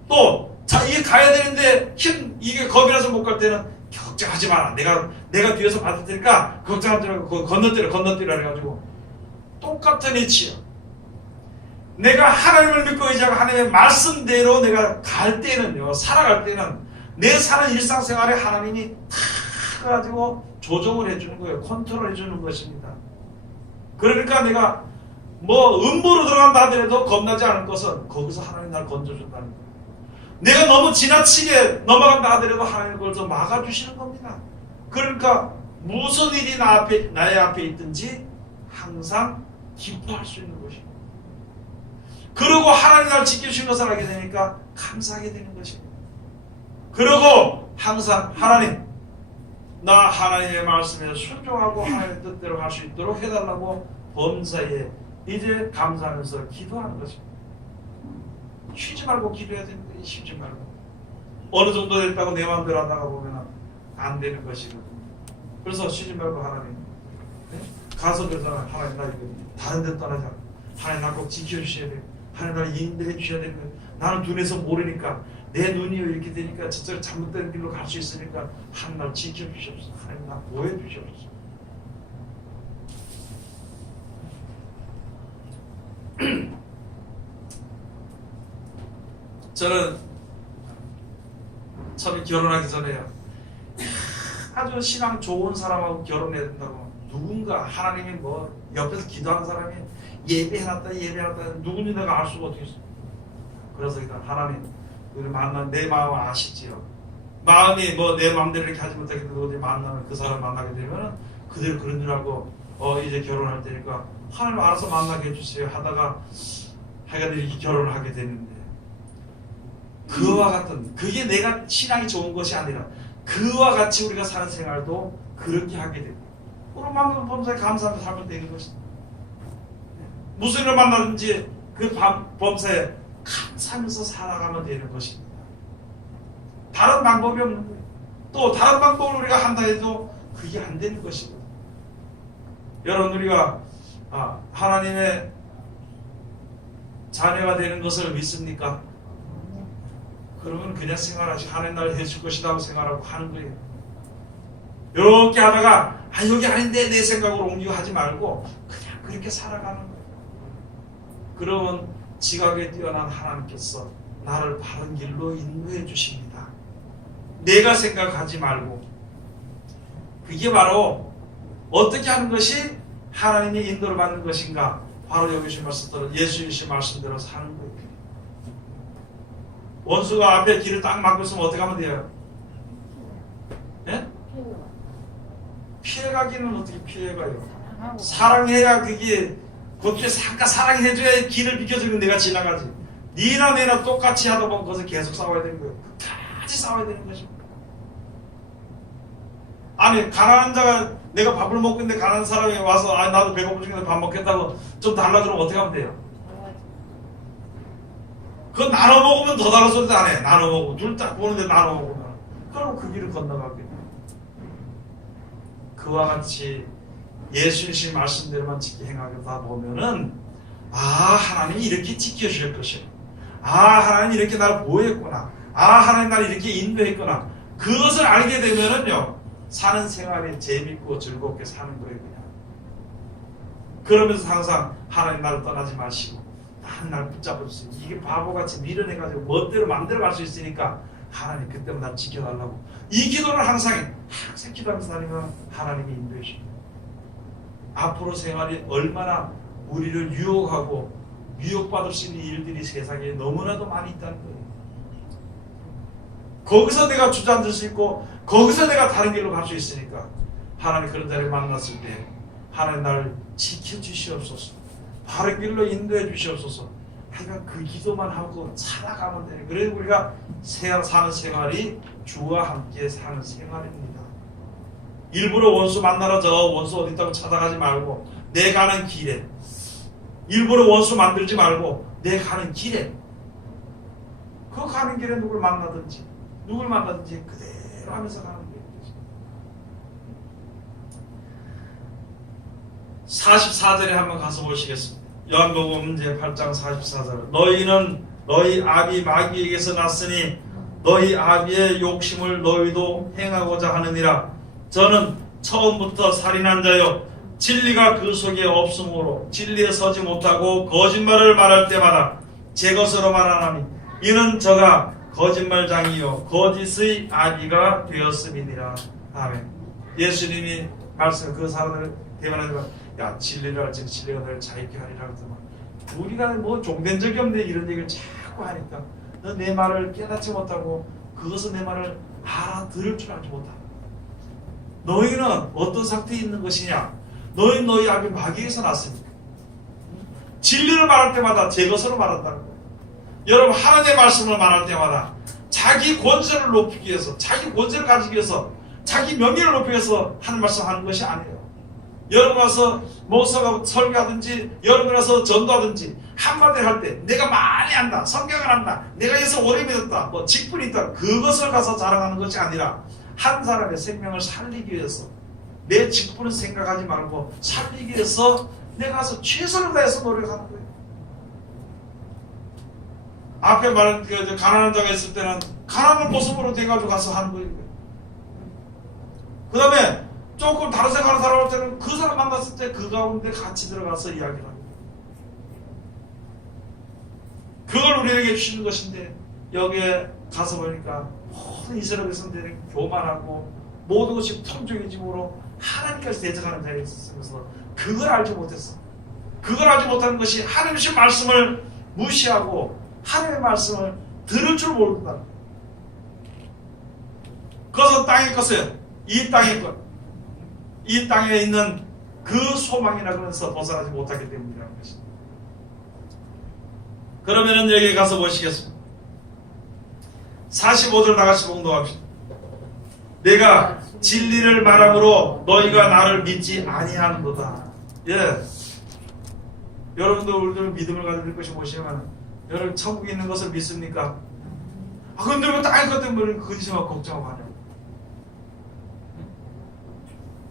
또 이게 가야 되는데 이게 겁이 나서 못 갈 때는 걱정하지 마라. 내가 뒤에서 받을 테니까 걱정하지 말고 건너뛰라 해가지고 똑같은 이치요. 내가 하나님을 믿고 의지하고 하나님의 말씀대로 내가 갈 때는요, 살아갈 때는 내 사는 일상생활에 하나님이 다 가지고 조정을 해주는 거예요. 컨트롤 해주는 것입니다. 그러니까 내가 음보로 들어간다 하더라도 겁나지 않을 것은 거기서 하나님 날 건져준다는 거예요. 내가 너무 지나치게 넘어간다 하더라도 하나님 그걸 더 막아주시는 겁니다. 그러니까 무슨 일이 나의 앞에 있든지 항상 기뻐할 수 있는 것입니다. 그리고 하나님 날 지켜주신 것을 알게 되니까 감사하게 되는 것입니다. 그리고 항상 하나님, 나 하나님의 말씀에 순종하고 하나님의 뜻대로 할 수 있도록 해달라고 범사에 이제 감사하면서 기도하는 것입니다. 쉬지 말고 기도해야 됩니다. 쉬지 말고. 어느 정도 됐다고 내 마음대로 하다가 보면 안 되는 것이거든요. 그래서 쉬지 말고 하나님, 네? 가서 그러잖아. 하나님 나 이거 다른 데 떠나자. 하나님 나 꼭 지켜주셔야 돼. 하나님 나를 인도해 주셔야 되는 거예요. 나는 눈에서 모르니까 내 눈이 이렇게 되니까 진짜 잘못된 길로 갈 수 있으니까 하나님 날 지켜주시옵소서. 하나님 나 보여주시옵소서. 저는 처음에 결혼하기 전에요, 아주 신앙 좋은 사람하고 결혼해야 된다고, 누군가 하나님이 뭐 옆에서 기도하는 사람이 예배해놨다 누군지 내가 알 수가 어떻게 있어. 그래서 일단 하나님 우리 만난 내 마음 아시지요. 마음이 뭐 내 마음대로 이렇게 하지 못하겠는데 어디 만나면 그 사람 만나게 되면 그대로 그런 줄 알고 이제 결혼할 때니까 하나님 알아서 만나게 해주세요 하다가 하여간 이렇게 결혼을 하게 되는데, 그와 같은, 그게 내가 신앙이 좋은 것이 아니라 그와 같이 우리가 사는 생활도 그렇게 하게 되고, 그런 만큼 범사에 감사하며 살면 되는 것입니다. 무슨 일을 만나든지 그 범사에 감사하면서 살아가면 되는 것입니다. 다른 방법이 없는 거예요. 또 다른 방법을 우리가 한다 해도 그게 안 되는 것이거든요. 여러분, 우리가 하나님의 자녀가 되는 것을 믿습니까? 그러면 그냥 생활하시, 하나님 나를 해줄 것이라고 생각하고 하는 거예요. 이렇게 하다가 여기 아닌데 내 생각으로 옮기고 하지 말고 그냥 그렇게 살아가는 거예요. 그러면 지각에 뛰어난 하나님께서 나를 바른 길로 인도해 주십니다. 내가 생각하지 말고. 그게 바로 어떻게 하는 것이 하나님의 인도를 받는 것인가? 바로 여기 주신 말씀대로, 예수 주신 말씀대로 사는 거예요. 원수가 앞에 길을 딱 막고 있으면 어떻게 하면 돼요? 예? 피해가기는 어떻게 피해가요? 사랑해야 그게 그렇게 사랑해줘야 길을 비켜주면 내가 지나가지. 니나 내나 똑같이 하다 보면 거기서 계속 싸워야 되는 거예요. 끝까지 싸워야 되는 것입니다. 아니, 가난한 자가, 내가 밥을 먹고 있는데 가난한 사람이 와서 나도 배고프 중인데 밥 먹겠다고 좀 달라 그러면 어떻게 하면 돼요? 그거 나눠 먹으면 더 달라 소리도 안 해. 나눠 먹고 둘 딱 보는데 나눠 먹으면 그럼 그 길을 건너가게 돼. 그와 같이 예수님 말씀대로만 지키 행하다 보면은 하나님이 이렇게 지켜주실 것이야. 하나님이 이렇게 나를 보호했구나. 하나님 나를 이렇게 인도했구나. 그것을 알게 되면은요, 사는 생활이 재밌고 즐겁게 사는 거예요. 그냥. 그러면서 항상 하나님 나를 떠나지 마시고 날 붙잡을 수 있어. 이게 바보같이 밀어내가지고 멋대로 맘대로 갈 수 있으니까 하나님 그때만 날 지켜달라고. 이 기도를 항상 기도하면서 다니면 하나님이 인도해 주십니다. 앞으로 생활이 얼마나 우리를 유혹하고 유혹받을 수 있는 일들이 세상에 너무나도 많이 있다는 거예요. 거기서 내가 주저앉을 수 있고 거기서 내가 다른 길로 갈 수 있으니까 하나님 그런 자리를 만났을 때 하나님 나를 지켜주시옵소서, 바른 길로 인도해 주시옵소서. 하여간 그 기도만 하고 살아가면 돼요. 그래서 우리가 사는 생활이 주와 함께 사는 생활입니다. 일부러 원수 만나러 저 원수 어디 있다고 찾아가지 말고 내 가는 길에, 일부러 원수 만들지 말고 내 가는 길에, 그 가는 길에 누굴 만나든지 그대로 하면서 가는 거예요. 44절에 한번 가서 보시겠습니다. 요한복음 이제 8장 44절. 너희는 너희 아비 마귀에게서 났으니 너희 아비의 욕심을 너희도 행하고자 하느니라. 저는 처음부터 살인한 자요 진리가 그 속에 없으므로 진리에 서지 못하고 거짓말을 말할 때마다 제 것으로 말하나니 이는 저가 거짓말장이요 거짓의 아비가 되었음이니라. 아멘. 예수님이 말씀, 그 사람을 대변하지만 야, 진리를 알지 진리가 너를 자유케 하리라 그러더만, 우리가 뭐 종된 적이 없는데 이런 얘기를 자꾸 하니까 너 내 말을 깨닫지 못하고 그것은 내 말을 알아들을 줄 알지 못하고. 너희는 어떤 상태에 있는 것이냐? 너희는 너희 아비 마귀에서 났습니까? 진리를 말할 때마다 제 것으로 말한다는 거예요. 여러분, 하나님의 말씀을 말할 때마다 자기 권세를 높이기 위해서, 자기 권세를 가지기 위해서, 자기 명예를 높이기 위해서 하는 말씀하는 것이 아니에요. 여러분 가서 목사가 설교하든지 여러분 가서 전도하든지 한마디를 할 때 내가 많이 안다, 성경을 안다, 내가 예수 오래 믿었다, 뭐 직분이 있다, 그것을 가서 자랑하는 것이 아니라 한 사람의 생명을 살리기 위해서 내 직분을 생각하지 말고 살리기 위해서 내가 가서 최선을 다해서 노력하는 거예요. 앞에 말한 그 가난한 자가 있을 때는 가난한 모습으로 돼가지고 가서 하는 거예요. 그 다음에 조금 다른 생각하는 사람 할 때는 그 사람 만났을 때 그 가운데 같이 들어가서 이야기를 합니다. 그걸 우리에게 주시는 것인데 여기에 가서 보니까 모든 이스라엘 백성들이 교만하고 모든 것이 통조이짐으로 하나님께서 대적하는 자리에 있었으면서 그걸 알지 못했어. 그걸 알지 못하는 것이 하나님의 말씀을 무시하고 하나님의 말씀을 들을 줄 모른다. 그것은 땅의 것이에요. 이 땅의 것. 이 땅에 있는 그 소망이나 그래서 벗어나지 못하기 때문이라는 것입니다. 그러면은 여기 가서 보시겠습니다. 45절 다같이 봉독합시다. 내가 진리를 말함으로 너희가 나를 믿지 아니하는도다. 예. 여러분도 우리들 믿음을 가질 것이 무엇이냐면 여러분 천국에 있는 것을 믿습니까? 아 근데 왜 땅의 것 때문에 근심하고 걱정하고 하냐고.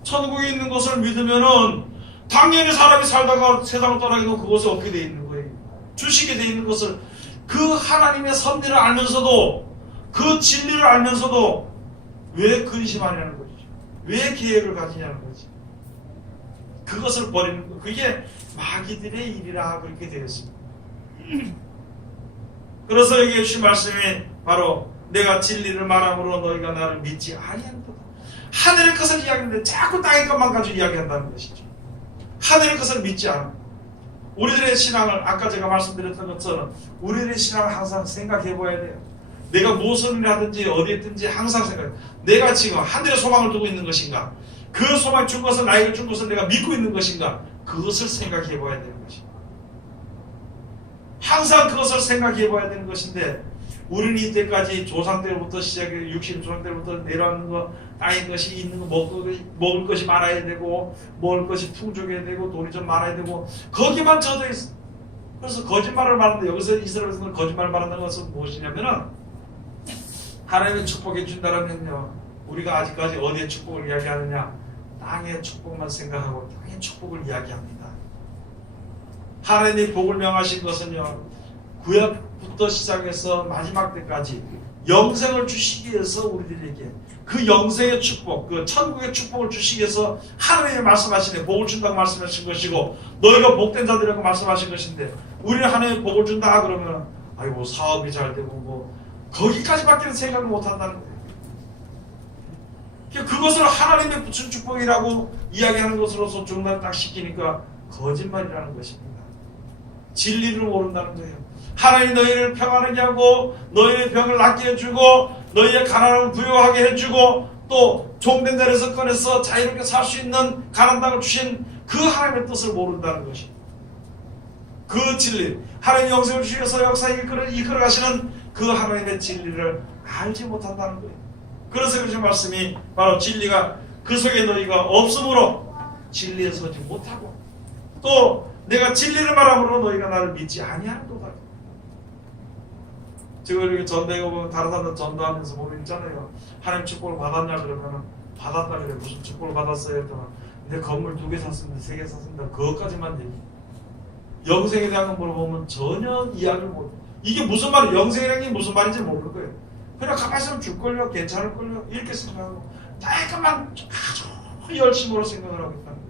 천국에 있는 것을 믿으면은 당연히 사람이 살다가 세상을 떠나기도 그것이 어떻게 돼 있는 거예요. 주시게 돼 있는 것을 그 하나님의 섭리를 알면서도 그 진리를 알면서도 왜 근심하냐는 거죠. 왜 계획을 가지냐는 거지. 그것을 버리는 거. 그게 마귀들의 일이라 그렇게 되었습니다. 그래서 여기 주신 말씀이 바로 내가 진리를 말함으로 너희가 나를 믿지 아니한다. 하늘의 것을 이야기하는데 자꾸 땅의 것만 가지고 이야기한다는 것이죠. 하늘의 것을 믿지 않아. 우리들의 신앙을 아까 제가 말씀드렸던 것처럼 우리들의 신앙을 항상 생각해 봐야 돼요. 내가 무슨 일을 하든지 어디에 있든지 항상 생각해. 내가 지금 하늘의 소망을 두고 있는 것인가? 그 소망을 준 것을 나에게 준 것을 내가 믿고 있는 것인가? 그것을 생각해 봐야 되는 것입니다. 항상 그것을 생각해 봐야 되는 것인데 우리는 이때까지 조상 때부터 시작해 60조상 때부터 내려오는 거 땅의 것이 있는 거 먹을 것이 많아야 되고 먹을 것이 풍족해야 되고 돈이 좀 많아야 되고 거기만 젖어 있어. 그래서 거짓말을 말하는데 여기서 이스라엘에서는 거짓말을 말하는 것은 무엇이냐면은 하나님의 축복해 준다면요 우리가 아직까지 어디의 축복을 이야기하느냐 땅의 축복만 생각하고 땅의 축복을 이야기합니다. 하나님이 복을 명하신 것은요 구약부터 시작해서 마지막 때까지 영생을 주시기 위해서 우리들에게 그 영생의 축복, 그 천국의 축복을 주시기 위해서 하나님이 말씀하시네 복을 준다고 말씀하신 것이고 너희가 복된 자들이라고 말씀하신 것인데 우리는 하나님이 복을 준다 그러면 아이고 사업이 잘 되고 뭐 거기까지밖에 생각을 못한다는 거예요. 그것을 하나님의 붙인 축복이라고 이야기하는 것으로서 중단 딱 시키니까 거짓말이라는 것입니다. 진리를 모른다는 거예요. 하나님 너희를 평안하게 하고 너희의 병을 낫게 해주고 너희의 가난함을 부유하게 해주고 또 종된 자리에서 꺼내서 자유롭게 살 수 있는 가나안 땅을 주신 그 하나님의 뜻을 모른다는 것입니다. 그 진리 하나님 영생을 주셔서 역사에 이끌어 가시는 그 하나님의 진리를 알지 못한다는 거예요. 그래서 그러신 말씀이 바로 진리가 그 속에 너희가 없으므로 진리에 서지 못하고 또 내가 진리를 말함으로 너희가 나를 믿지 아니하는도다. 지금 이렇게 전도해 보면 다른 사람들 전도하면서 보면 있잖아요. 하나님 축복을 받았냐 그러면 받았다 그래. 무슨 축복을 받았어요? 했더니 내 건물 2개 샀습니다. 3개 샀습니다. 그것까지만 얘기. 영생에 대한 거 물어보면 전혀 이야기를 못. 이게 무슨 말이에요? 영생이라는 게 무슨 말인지 모를 거예요. 그냥 가만히 있으면 줄걸요? 괜찮을걸요? 이렇게 생각하고 깔끔한 아주 열심으로 생각을 하고 있다는 거예요.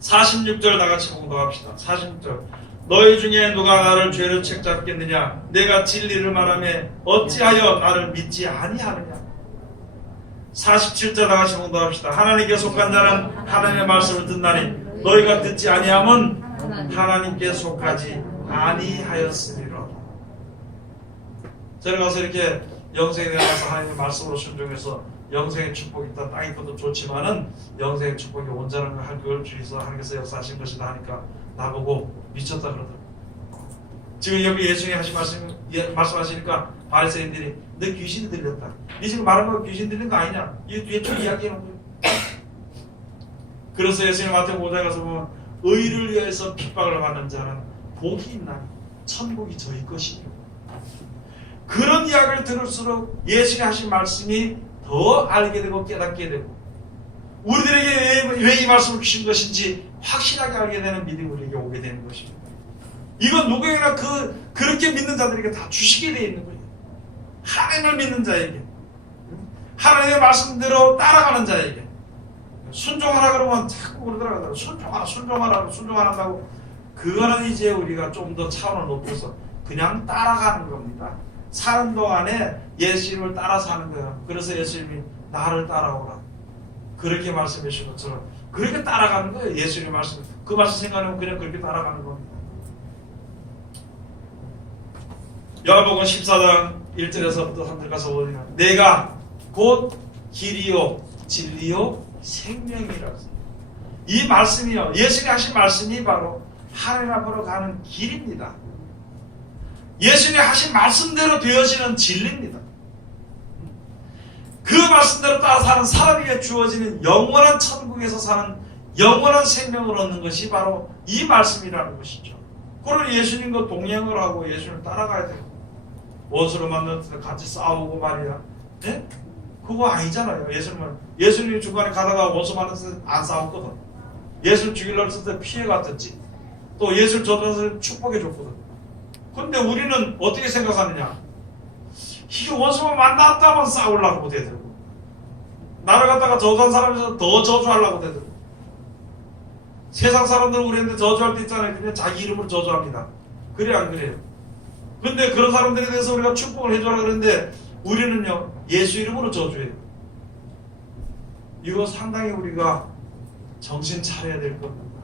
46절 다같이 공독합시다. 46절 너희 중에 누가 나를 죄를 책잡겠느냐 내가 진리를 말하며 어찌하여 나를 믿지 아니하느냐. 47절 다같이 공독합시다. 하나님께 속한 자는 하나님의 말씀을 듣나니 너희가 듣지 아니함은 하나님께 속하지 아니하였으리라. 들어가서 이렇게 영생에 대해서 하나님의 말씀으로 순종해서 영생의 축복이 있다. 땅의 것도 좋지만은 영생의 축복이 온전한 걸 할 그걸 주셔서 하나님께서 역사하신 것이다 하니까 나보고 미쳤다 그러더라고요. 지금 여기 예수님이 하신 말씀이 말씀하시니까 바리새인들이 너 귀신이 들렸다. 네 지금 말한 거 귀신 들린 거 아니냐? 이 뒤에 쭉 이야기하는 거예요. 그래서 예수님 마태복음 5장에 가서 보면 의를 위해서 핍박을 받는 자는 복이 있나니 천국이 저희 것이요. 그런 이야기를 들을수록 예수님이 하신 말씀이 더 알게 되고 깨닫게 되고 우리들에게 왜 이 말씀을 주신 것인지 확실하게 알게 되는 믿음이 우리에게 오게 되는 것입니다. 이건 누구에게나 그렇게 믿는 자들에게 다 주시게 되어 있는 거예요. 하나님을 믿는 자에게, 하나님의 말씀대로 따라가는 자에게. 순종하라 그러면 자꾸 그러더라고요. 순종하라 순종 안 한다고. 그거는 이제 우리가 좀 더 차원을 높여서 그냥 따라가는 겁니다. 사는 동안에 예수님을 따라 사는 거예요. 그래서 예수님이 나를 따라오라 그렇게 말씀해 주신 것처럼 그렇게 따라가는 거예요. 예수님의 말씀, 그 말씀 생각하면 그냥 그렇게 따라가는 겁니다. 요한복음 14장 1절에서부터 3절 가서 보면 내가 곧 길이요 진리요 생명이라. 이 말씀이요, 예수님이 하신 말씀이 바로 하나님 앞으로 가는 길입니다. 예수님이 하신 말씀대로 되어지는 진리입니다. 그 말씀대로 따라 사는 사람에게 주어지는 영원한 천국에서 사는 영원한 생명을 얻는 것이 바로 이 말씀이라는 것이죠. 그러면 예수님과 동행을 하고 예수님을 따라가야 되고 원수로 만나서 같이 싸우고 말이야. 네? 그거 아니잖아요. 예수님이 중간에 가다가 원수 만나서 안 싸웠거든. 예수를 죽이려고 했을 때 피해갔든지 또 예수를 저주해서 축복해 줬거든. 근데 우리는 어떻게 생각하느냐? 이게 원수만 만났다면 싸우려고 되더라고. 나를 갖다가 저주한 사람에서 더 저주하려고 되더라고. 세상 사람들은 우리한테 저주할 때 있잖아요. 그냥 자기 이름으로 저주합니다. 그래 안 그래요? 근데 그런 사람들에 대해서 우리가 축복을 해줘라 그러는데 우리는요 예수 이름으로 저주해요. 이거 상당히 우리가 정신 차려야 될 겁니다.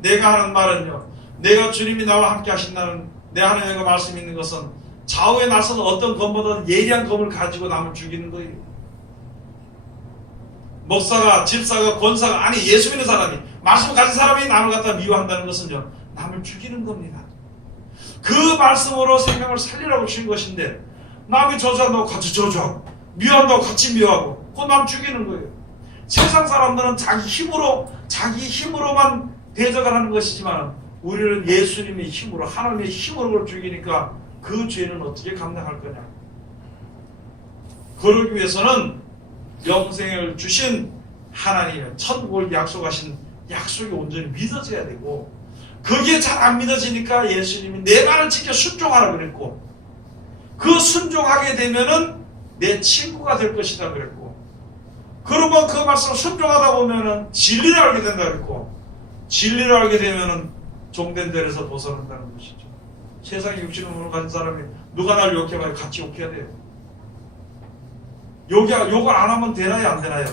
내가 하는 말은요, 내가 주님이 나와 함께 하신다는 내 하나님의 말씀이 있는 것은 좌우에 나서는 어떤 검보다 예리한 검을 가지고 남을 죽이는 거예요. 목사가, 집사가, 권사가, 아니 예수 믿는 사람이, 말씀을 가진 사람이 남을 갖다 미워한다는 것은요 남을 죽이는 겁니다. 그 말씀으로 생명을 살리라고 주신 것인데 남이 저주한다고 같이 저주하고 미워한다고 같이 미워하고 그건 남 죽이는 거예요. 세상 사람들은 자기 힘으로만 대적을 하는 것이지만 우리는 예수님의 힘으로, 하나님의 힘으로 그걸 죽이니까 그 죄는 어떻게 감당할 거냐. 그러기 위해서는 영생을 주신 하나님의 천국을 약속하신 약속이 온전히 믿어져야 되고, 그게 잘 안 믿어지니까 예수님이 내 말을 지켜 순종하라 그랬고, 그 순종하게 되면은 내 친구가 될 것이다 그랬고, 그러면 그 말씀을 순종하다 보면은 진리를 알게 된다 그랬고, 진리를 알게 되면은 종된 죄에서 벗어난다는 것이죠. 세상에 육신의 몸을 가진 사람이 누가 날 욕해봐야 같이 욕해야 돼요. 욕을 안 하면 되나요, 안 되나요?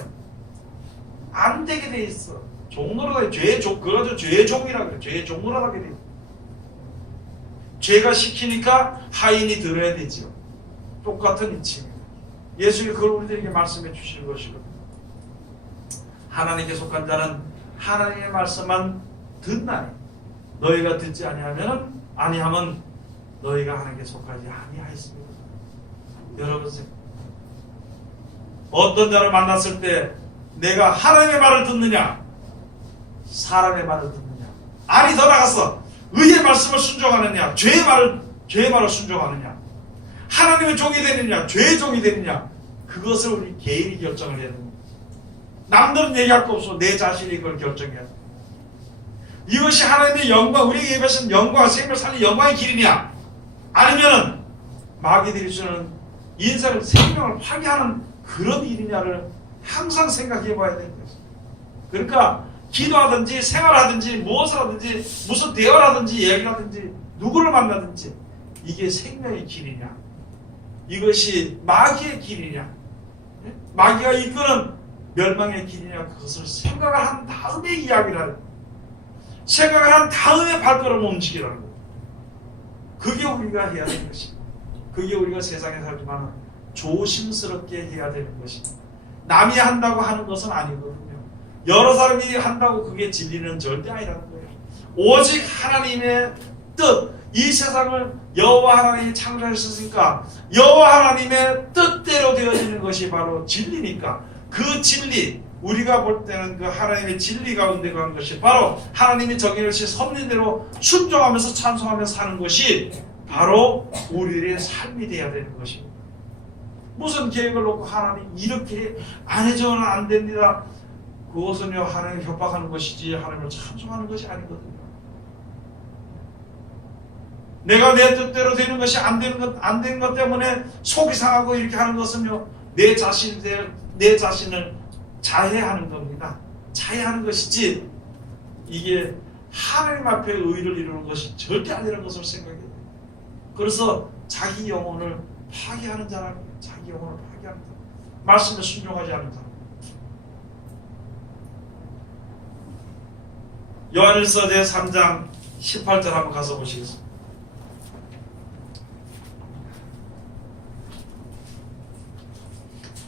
안 되게 돼 있어. 종노릇하게, 그래가지고 죄의 종이라 그래. 죄의 종노릇하게 돼 있어. 죄가 시키니까 하인이 들어야 되지요. 똑같은 이치입니다. 예수님이 그걸 우리들에게 말씀해 주시는 것이거든요. 하나님께 속한 자는 하나님의 말씀만 듣나니 너희가 듣지 아니하면 너희가 하나님께 속하지 아니하였습니다. 여러분, 어떤 자를 만났을 때 내가 하나님의 말을 듣느냐 사람의 말을 듣느냐, 아니 더 나아가서 의의 말씀을 순종하느냐 죄의 말을 순종하느냐, 하나님의 종이 되느냐 죄의 종이 되느냐, 그것을 우리 개인이 결정을 해야 됩니다. 남들은 얘기할 거 없어. 내 자신이 그걸 결정해야 돼. 이것이 하나님의 영광, 우리에게 예배하신 영광, 생명을 살린 영광의 길이냐, 아니면은 마귀들이 주는 인생을, 생명을 파괴하는 그런 일이냐를 항상 생각해 봐야 되는 거죠. 그러니까 기도하든지 생활하든지 무엇을 하든지 무슨 대화를 하든지 얘기를 하든지 누구를 만나든지 이게 생명의 길이냐, 이것이 마귀의 길이냐, 마귀가 이끄는 멸망의 길이냐, 그것을 생각을 한 다음에 이야기를 하는, 생각을 한 다음에 발걸음을 움직이라는 거예요. 그게 우리가 해야 되는 것입니다. 그게 우리가 세상에 살지만 조심스럽게 해야 되는 것입니다. 남이 한다고 하는 것은 아니거든요. 여러 사람이 한다고 그게 진리는 절대 아니라는 거예요. 오직 하나님의 뜻, 이 세상을 여호와 하나님이 창조하셨으니까 여호와 하나님의 뜻대로 되어지는 것이 바로 진리니까 그 진리, 우리가 볼 때는 그 하나님의 진리 가운데 간 것이 바로 하나님이 정해주신 섭리대로 순종하면서 찬송하면서 사는 것이 바로 우리의 삶이 되어야 되는 것입니다. 무슨 계획을 놓고 하나님 이렇게 안 해줘는 안 됩니다. 그것은요 하나님을 협박하는 것이지 하나님을 찬송하는 것이 아니거든요. 내가 내 뜻대로 되는 것이 안 되는 것 때문에 속이 상하고 이렇게 하는 것은요 내 자신을 자해하는 겁니다. 자해하는 것이지 이게 하나님 앞에 의를 이루는 것이 절대 아니라는 것을 생각해야 돼요. 그래서 자기 영혼을 파괴하는 사람이에요. 자기 영혼을 파괴하는 사람. 말씀에 순종하지 않는 사람. 요한일서 제3장 18절 한번 가서 보시겠습니다.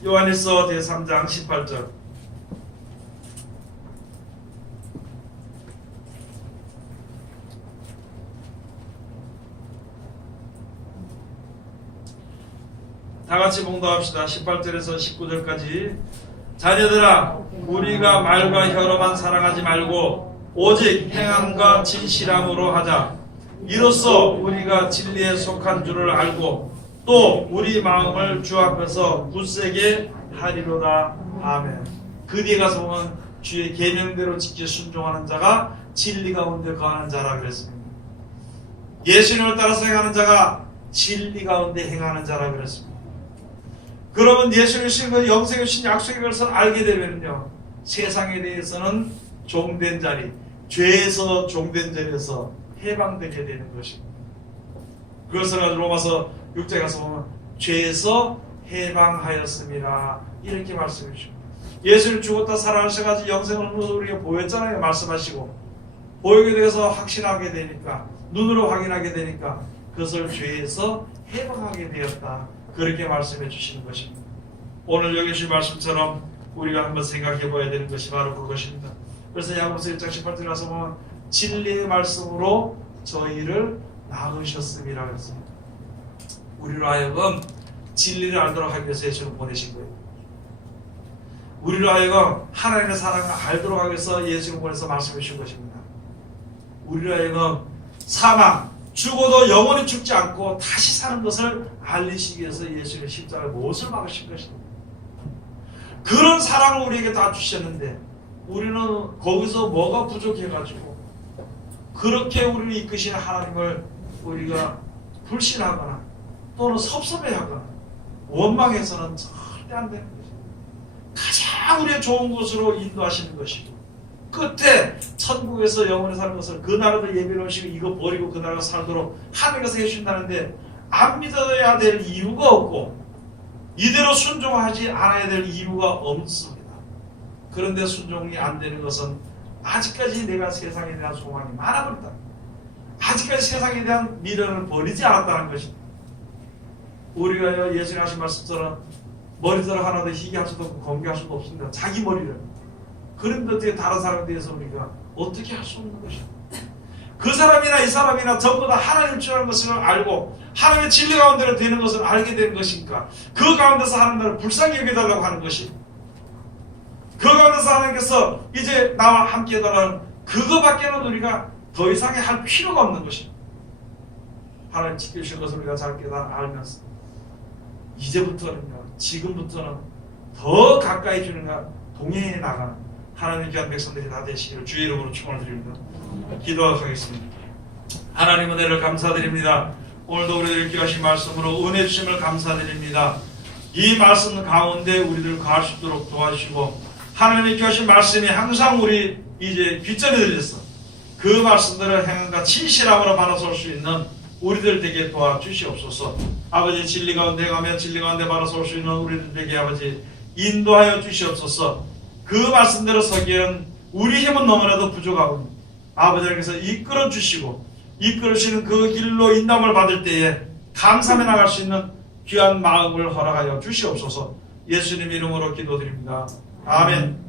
요한일서 제3장 18절. 다같이 봉독합시다. 18절에서 19절까지. 자녀들아, 우리가 말과 혀로만 사랑하지 말고 오직 행함과 진실함으로 하자. 이로써 우리가 진리에 속한 줄을 알고 또 우리 마음을 주 앞에서 굳세게 하리로다. 아멘. 그 뒤에 가서 보면 주의 계명대로 지켜 순종하는 자가 진리 가운데 거하는 자라 그랬습니다. 예수님을 따라서 행하는 자가 진리 가운데 행하는 자라 그랬습니다. 그러면 예수님이 주신 그 영생의 주신 약속의 것을 알게 되면요 세상에 대해서는 종된 자리, 죄에서 종된 자리에서 해방되게 되는 것입니다. 그것을 로마서 6장에 가서 보면 죄에서 해방하였습니다. 이렇게 말씀해 주십니다. 예수님 죽었다 살아나셔가지고 영생을 우리에게 보였잖아요. 말씀하시고 보이게 되어서 확신하게 되니까 눈으로 확인하게 되니까 그것을 죄에서 해방하게 되었다. 그렇게 말씀해 주시는 것입니다. 오늘 여기 주신 말씀처럼 우리가 한번 생각해 봐야 되는 것이 바로 그것입니다. 그래서 야고보서 1장 18절에 가서 보면 진리의 말씀으로 저희를 낳으셨음이라 그랬습니다. 우리로 하여금 진리를 알도록 하기 위해서 예수를 보내신 거예요. 우리로 하여금 하나님의 사랑을 알도록 하기 위해서 예수를 보내서 말씀해 주신 것입니다. 우리로 하여금 사망, 죽어도 영원히 죽지 않고 다시 사는 것을 알리시기 위해서 예수님의 십자가에 못을 박으신 것입니다. 그런 사랑을 우리에게 다 주셨는데 우리는 거기서 뭐가 부족해가지고 그렇게 우리를 이끄시는 하나님을 우리가 불신하거나 또는 섭섭해하거나 원망해서는 절대 안 되는 것입니다. 가장 우리의 좋은 곳으로 인도하시는 것이고 끝에 천국에서 영원히 사는 것을 그 나라도 예배를 오시고 이거 버리고 그 나라가 살도록 하늘에서 해주신다는데 안 믿어야 될 이유가 없고 이대로 순종하지 않아야 될 이유가 없습니다. 그런데 순종이 안 되는 것은 아직까지 내가 세상에 대한 소망이 많아버렸다. 아직까지 세상에 대한 미련을 버리지 않았다는 것입니다. 우리가 예수님 하신 말씀처럼 머리털 하나도 희게 할 수도 없고 검게 할 수도 없습니다. 자기 머리를. 그런데 어떻게 다른 사람에 대해서 우리가 어떻게 할 수 없는 것입니다. 그 사람이나 이 사람이나 전부 다 하나님을 주라는 것을 알고 하나님의 진리 가운데로 되는 것을 알게 되는 것이니까 그 가운데서 하나님을 불쌍히 여겨달라고 하는 것이 그 가운데서 하나님께서 이제 나와 함께 해달라는 그거밖에는 우리가 더 이상의 할 필요가 없는 것입니다. 하나님 지켜주신 것을 우리가 잘 알면서 이제부터는요 지금부터는 더 가까이 주는가 동행해 나가는 하나님 귀한 백성들이 다 되시기를 주의 이름으로 축원을 드립니다. 기도하겠습니다. 하나님 은혜를 감사드립니다. 오늘도 우리들 귀하신 말씀으로 은혜 주심을 감사드립니다. 이 말씀 가운데 우리들 거할 수 있도록 도와주시고 하나님의 귀하신 말씀이 항상 우리 이제 귓전에 들려서 그 말씀들을 행함과 진실함으로 바라설 수 있는 우리들 되게 도와주시옵소서. 아버지 진리 가운데 행하며 진리 가운데 바라설 수 있는 우리들 되게 아버지 인도하여 주시옵소서. 그 말씀대로 서기에는 우리 힘은 너무나도 부족하고 아버지께서 이끌어 주시고 이끌으시는 그 길로 인도함을 받을 때에 감사해 나갈 수 있는 귀한 마음을 허락하여 주시옵소서. 예수님 이름으로 기도드립니다. 아멘.